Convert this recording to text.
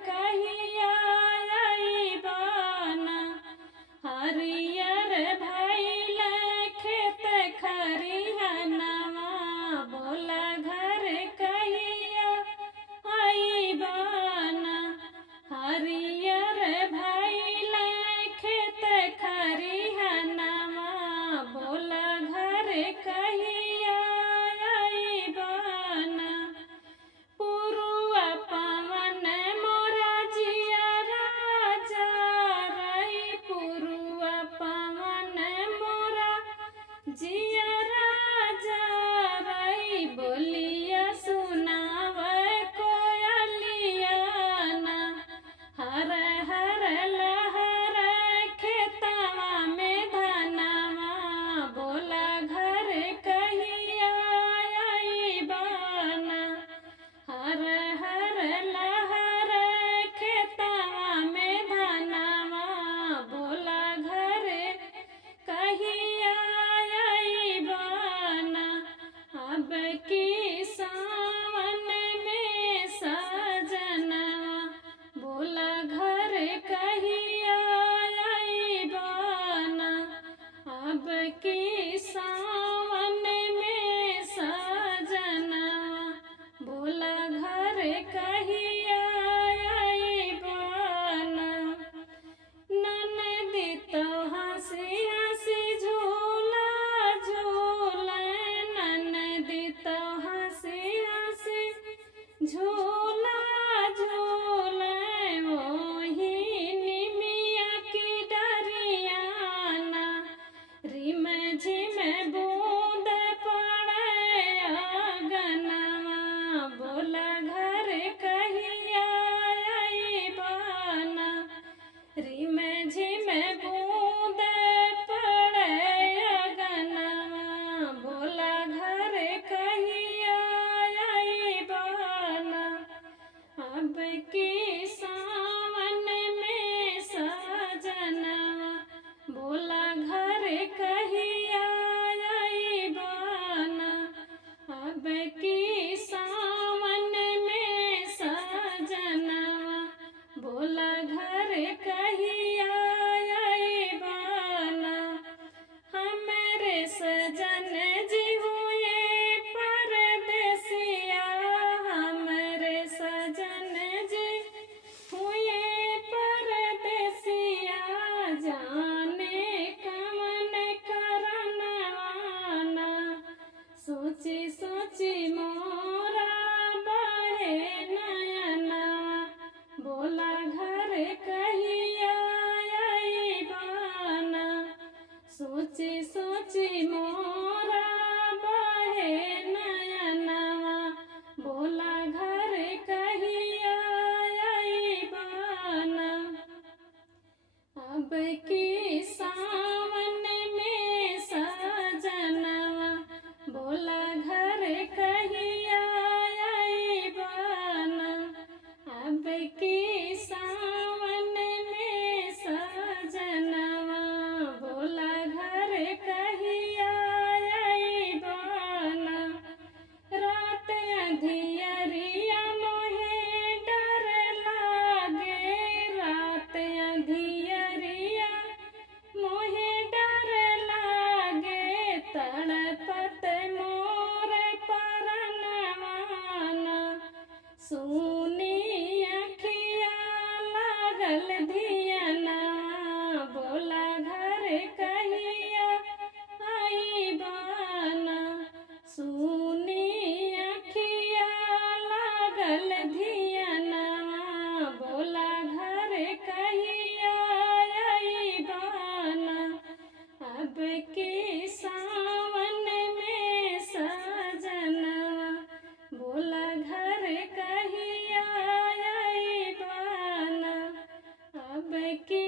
कहिया आइबाना। हरियर भइल खेत खरिहनवा, बोला घर कहिया आइबाना। हरियर भइल खेत खरिहनवा, बोला घर कहिया आइबाना। पुरुआ पवन मोरा जियरा जारई, पुरुआ पवन मोरा जियरा जारई। बोलिया सुनावे कोयलियाना, हर हर लहर खेतवा में धनवा, बोला घर कहिया आइबाना। हर हर लहर खेतवा में धनवा, बोला घर कहिया आइबाना। अब की सावन में सजनवा, बोला घर कहिया आइबाना। अब की सावन में सजनवा, बोला घर कहिया आइबाना। ननदी तो हंसी हंसी झूला झूले, ननदी तो हंसी हंसी झूला झूले। वही निमिया की डरियाना, रिम झिम बूंद पड़े आंगनवा, बोला घर कहिया आइबाना। रिम झिम बूंद पड़े आंगनवा, बोला घर कहिया आइबाना। अब की सावन में सजनवा, बोला घर कहिया आइबाना। अब की सावन में सजनवा, बोला घर कहिया आइबाना। हमरे सजन जी हुए परदेसिया, हमरे सजन जी हुए परदेसिया। जाने कवन करनवाना, सोची सोची मोरा बहे नयनवा, बोला घर कहिया आइबाना। सोची सोची मोरा बहे नयनवा, बोला घर कहिया आइबाना। अब की सावन में सजनवा, बोला घर कहिया आइबाना। अब की सावन में सजनवा, बोला घर कहिया आइबाना। रात अंधियरिया मोहे डर लागे, रात अंधियरिया मोहे डर लागे। तड़पत मोर परनवाना, सुनी अखिया लागल धियना, बोला घर कहिया आइबाना। सुनी अखिया लागल धियना, बोला घर कहिया आइबाना। अब की सावन में सजनवा, बोला घर कहिया आइबाना। अब की